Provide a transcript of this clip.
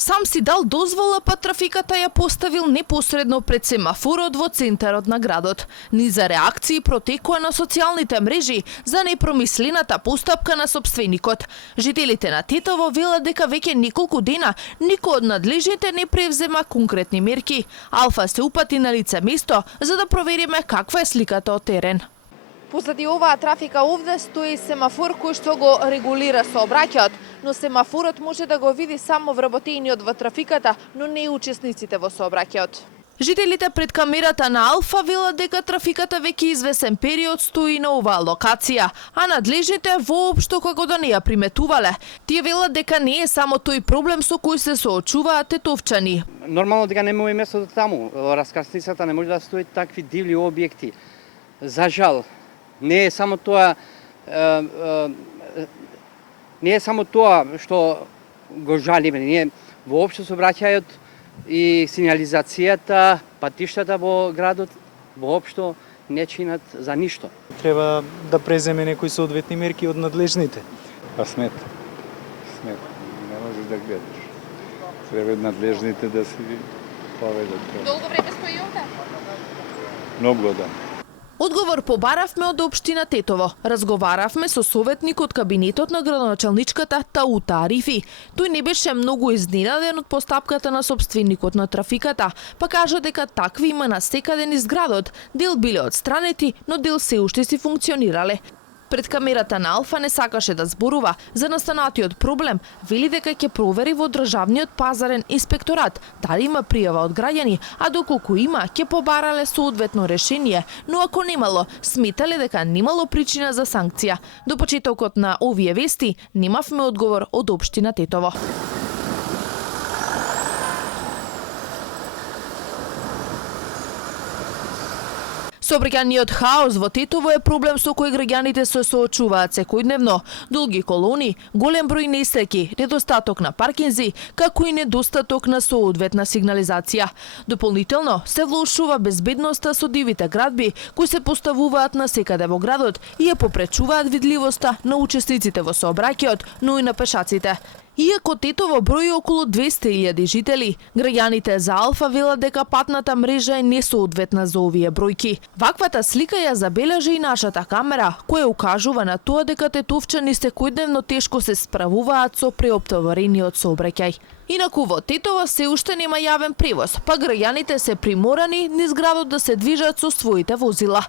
Сам си дал дозвола, па трафиката ја поставил непосредно пред семафорот во центарот на градот. Низа реакции протекува на социјалните мрежи за непромислената постапка на собственикот. Жителите на Тетово велат дека веќе неколку дена никој од надлежните не превзема конкретни мерки. Алфа се упати на лице место за да провериме каква е сликата од терен. Позади оваа трафика овде стои семафор кој што го регулира сообраќајот, но семафорот може да го види само вработениот во трафиката, но не и учесниците во сообраќајот. Жителите пред камерата на Алфа велат дека трафиката веќе извесен период стои на оваа локација, а надлежните воопшто како да не ја приметувале. Тие велат дека не е само тој проблем со кој се соочуваат тетовчани. Нормално дека нема место таму, во раскрсницата не може да стои такви дивли објекти. За жал, не е само тоа што го жалиме, ние воопшто сообраќајот и сигнализацијата, патиштата во градот воопшто не чинат за ништо. Треба да преземе некои соодветни мерки од надлежните. Па смета. Не можеш да гледаш. Треба надлежните да си поведат. Долго време стои овде? Многу да. Одговор побаравме од општина Тетово. Разговаравме со советник од кабинетот на градоначалничката Таута Арифи. Тој не беше многу изненаден од постапката на собственикот на трафиката, па кажа дека такви има насекаде низ градот. Дел биле отстранети, но дел се уште си функционирале. Пред камерата на Алфа не сакаше да зборува за настанатиот проблем, вели дека ќе провери во државниот пазарен инспекторат дали има пријава од граѓани, а доколку има, ќе побарале соодветно решение, но ако немало, сметале дека немало причина за санкција. До почетокот на овие вести немавме одговор од општина Тетово. Сообраќајниот хаос во Тетово е проблем со кој граѓаните се соочуваат секојдневно. Долги колони, голем број несреќи, недостаток на паркинзи, како и недостаток на соодветна сигнализација. Дополнително се влошува безбедноста со дивите градби кои се поставуваат насекаде во градот и ја попречуваат видливоста на учесниците во сообраќајот, но и на пешаците. Иако Тетово брои околу 200.000 жители, граѓаните за Алфа велат дека патната мрежа е несоодветна за овие бројки. Ваквата слика ја забележа и нашата камера, која укажува на тоа дека тетовчани секојдневно тешко се справуваат со преоптоварениот сообраќај. Инаку во Тетово се уште нема јавен превоз, па граѓаните се приморани низ градот да се движат со своите возила.